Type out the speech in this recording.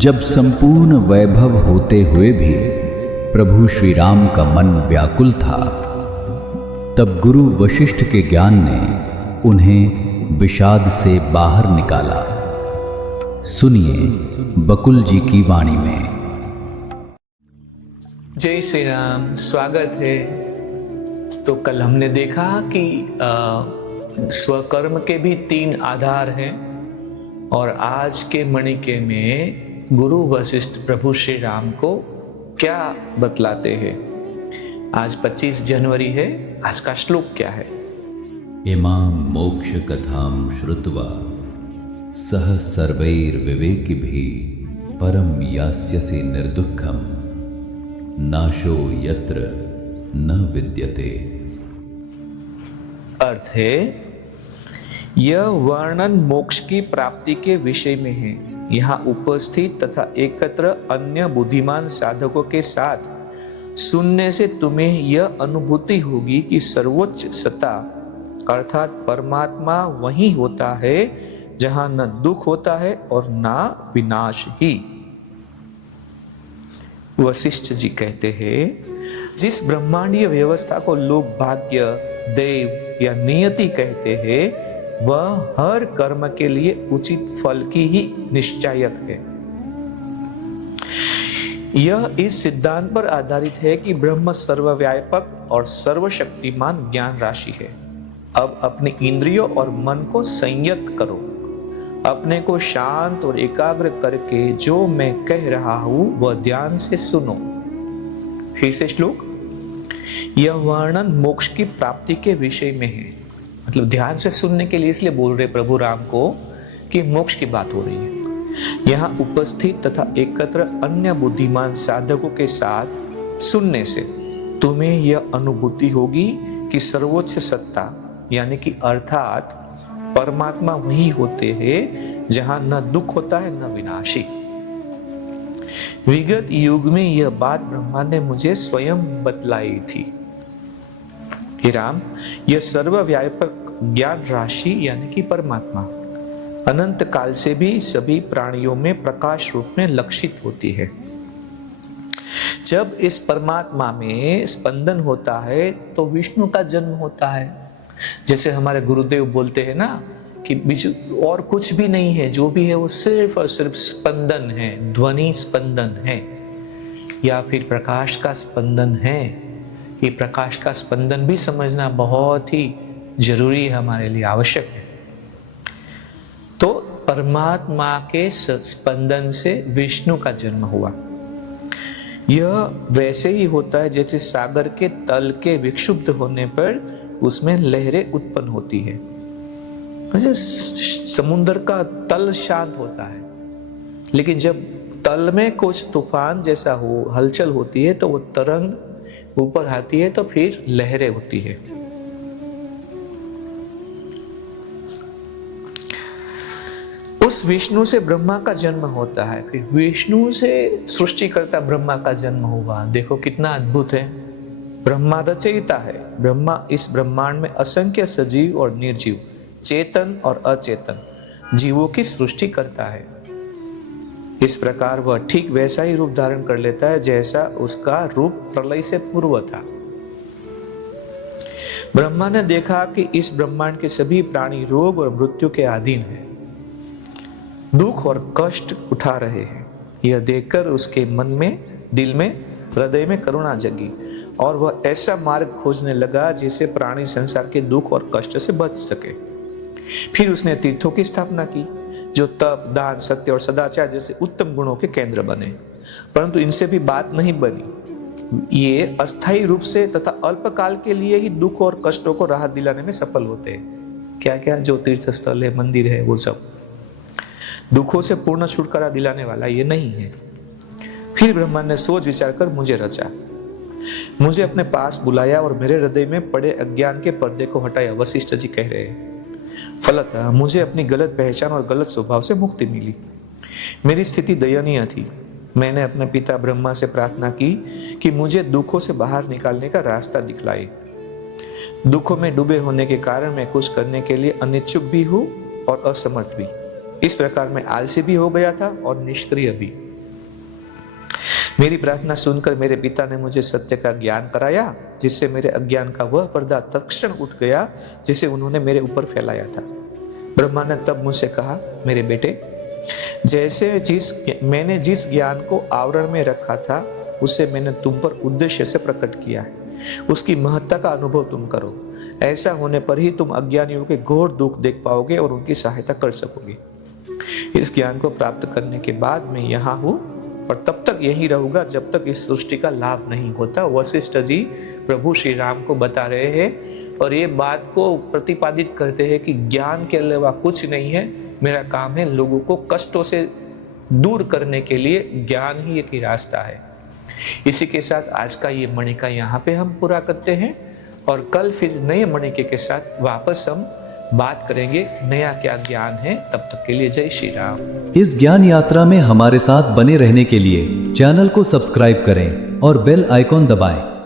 जब संपूर्ण वैभव होते हुए भी प्रभु श्री राम का मन व्याकुल था, तब गुरु वशिष्ठ के ज्ञान ने उन्हें विषाद से बाहर निकाला। सुनिए बकुल जी की वाणी में। जय श्री राम। स्वागत है। तो कल हमने देखा कि स्वकर्म के भी 3 आधार हैं और आज के मणिके में गुरु वशिष्ठ प्रभु श्री राम को क्या बतलाते हैं। आज 25 जनवरी है। आज का श्लोक क्या है? इमां मोक्ष कथां श्रुत्वा सह सर्वैर्विवेकिभिः परम यास्यसि निर्दुःखम् नाशो यत्र न विद्यते। अर्थ है, यह वर्णन मोक्ष की प्राप्ति के विषय में है। यहाँ उपस्थित तथा एकत्र अन्य बुद्धिमान साधकों के साथ सुनने से तुम्हें यह अनुभूति होगी कि सर्वोच्च सत्ता अर्थात परमात्मा वही होता है जहां न दुख होता है और न विनाश ही। वशिष्ठ जी कहते हैं, जिस ब्रह्मांडीय व्यवस्था को लोग भाग्य, देव या नियति कहते हैं, वह हर कर्म के लिए उचित फल की ही निश्चायक है। यह इस सिद्धांत पर आधारित है कि ब्रह्म सर्वव्यापक और सर्वशक्तिमान ज्ञान राशि है। अब अपनी इंद्रियों और मन को संयत करो, अपने को शांत और एकाग्र करके जो मैं कह रहा हूं वह ध्यान से सुनो। फिर से श्लोक। यह वर्णन मोक्ष की प्राप्ति के विषय में है। मतलब ध्यान से सुनने के लिए इसलिए बोल रहे प्रभु राम को कि मोक्ष की बात हो रही है। यहाँ उपस्थित तथा एकत्र अन्य बुद्धिमान साधकों के साथ सुनने से तुम्हें यह अनुभूति होगी कि सर्वोच्च सत्ता यानी कि अर्थात परमात्मा वही होते हैं जहां न दुख होता है न विनाशी। विगत युग में यह बात ब्रह्मा ने मुझे स्वयं बतलाई थी। हे राम, यह सर्वव्यापक ज्ञान राशि यानी कि परमात्मा अनंत काल से भी सभी प्राणियों में प्रकाश रूप में लक्षित होती है। जब इस परमात्मा में स्पंदन होता है तो विष्णु का जन्म होता है। जैसे हमारे गुरुदेव बोलते हैं ना कि बीजू और कुछ भी नहीं है, जो भी है वो सिर्फ और सिर्फ स्पंदन है, ध्वनि स्पंदन है या फिर प्रकाश का स्पंदन है। ये प्रकाश का स्पंदन भी समझना बहुत ही जरूरी है, हमारे लिए आवश्यक है। तो परमात्मा के स्पंदन से विष्णु का जन्म हुआ। यह वैसे ही होता है जैसे सागर के तल के विक्षुब्ध होने पर उसमें लहरें उत्पन्न होती है। जैसे समुद्र का तल शांत होता है, लेकिन जब तल में कुछ तूफान जैसा हो, हलचल होती है, तो वो तरंग ऊपर आती है तो फिर लहरें होती है। उस विष्णु से ब्रह्मा का जन्म होता है। फिर विष्णु से सृष्टिकर्ता ब्रह्मा का जन्म हुआ। देखो कितना अद्भुत है। ब्रह्मा रचयिता है। ब्रह्मा इस ब्रह्मांड में असंख्य सजीव और निर्जीव, चेतन और अचेतन जीवों की सृष्टि करता है। इस प्रकार वह ठीक वैसा ही रूप धारण कर लेता है जैसा उसका रूप प्रलय से पूर्व था। ब्रह्मा ने देखा कि इस ब्रह्मांड के सभी प्राणी रोग और मृत्यु के अधीन हैं, दुख और कष्ट उठा रहे हैं। यह देखकर उसके मन में, दिल में, हृदय में करुणा जगी और वह ऐसा मार्ग खोजने लगा जिससे प्राणी संसार के दुख और कष्ट से बच सके। फिर उसने तीर्थों की स्थापना की जो तप, दान, सत्य और सदाचार जैसे उत्तम गुणों के केंद्र बने। परंतु इनसे भी बात नहीं बनी। ये अस्थायी रूप से तथा अल्पकाल के लिए ही दुख और कष्टों को राहत दिलाने में सफल होते हैं। क्या क्या जो तीर्थ स्थल है, मंदिर है, वो सब दुखों से पूर्ण छुटकारा दिलाने वाला ये नहीं है। फिर ब्रह्मा ने सोच विचार कर मुझे रचा, मुझे अपने पास बुलाया और मेरे हृदय में पड़े अज्ञान के पर्दे को हटाया। वशिष्ठ जी कह रहे हैं, फलतः मुझे अपनी गलत पहचान और गलत स्वभाव से मुक्ति मिली। मेरी स्थिति दयनीय थी। मैंने अपने पिता ब्रह्मा से प्रार्थना की कि मुझे दुखों से बाहर निकालने का रास्ता दिखलाए। दुखों में डूबे होने के कारण मैं कुछ करने के लिए अनिच्छुक भी हूँ और असमर्थ भी। इस प्रकार मैं आलसी भी हो गया था और निष्क्रिय भी। मेरी प्रार्थना सुनकर मेरे पिता ने मुझे सत्य का ज्ञान कराया, जिससे मेरे अज्ञान का वह पर्दा तत्क्षण उठ गया जिसे उन्होंने मेरे ऊपर फैलाया था। ब्रह्मा ने तब मुझसे कहा, मेरे बेटे, मैंने जिस ज्ञान को आवरण में रखा था उसे मैंने तुम पर उद्देश्य से प्रकट किया है। उसकी महत्ता का अनुभव तुम करो। ऐसा होने पर ही तुम अज्ञानियों के घोर दुख देख पाओगे और उनकी सहायता कर सकोगे। इस ज्ञान को प्राप्त करने के बाद मैं यहाँ हूँ और तब तक यही रहूंगा जब तक इस सृष्टि का लाभ नहीं होता। वशिष्ठ जी प्रभु श्री राम को बता रहे हैं और ये बात को प्रतिपादित करते हैं कि ज्ञान के अलावा कुछ नहीं है। मेरा काम है लोगों को कष्टों से दूर करने के लिए ज्ञान ही एक ही रास्ता है। इसी के साथ आज का ये मणिका यहाँ पे हम पूरा करते हैं और कल फिर नए मणिके के साथ वापस हम बात करेंगे नया क्या ज्ञान है। तब तक के लिए जय श्री राम। इस ज्ञान यात्रा में हमारे साथ बने रहने के लिए चैनल को सब्सक्राइब करें और बेल आइकॉन दबाएं।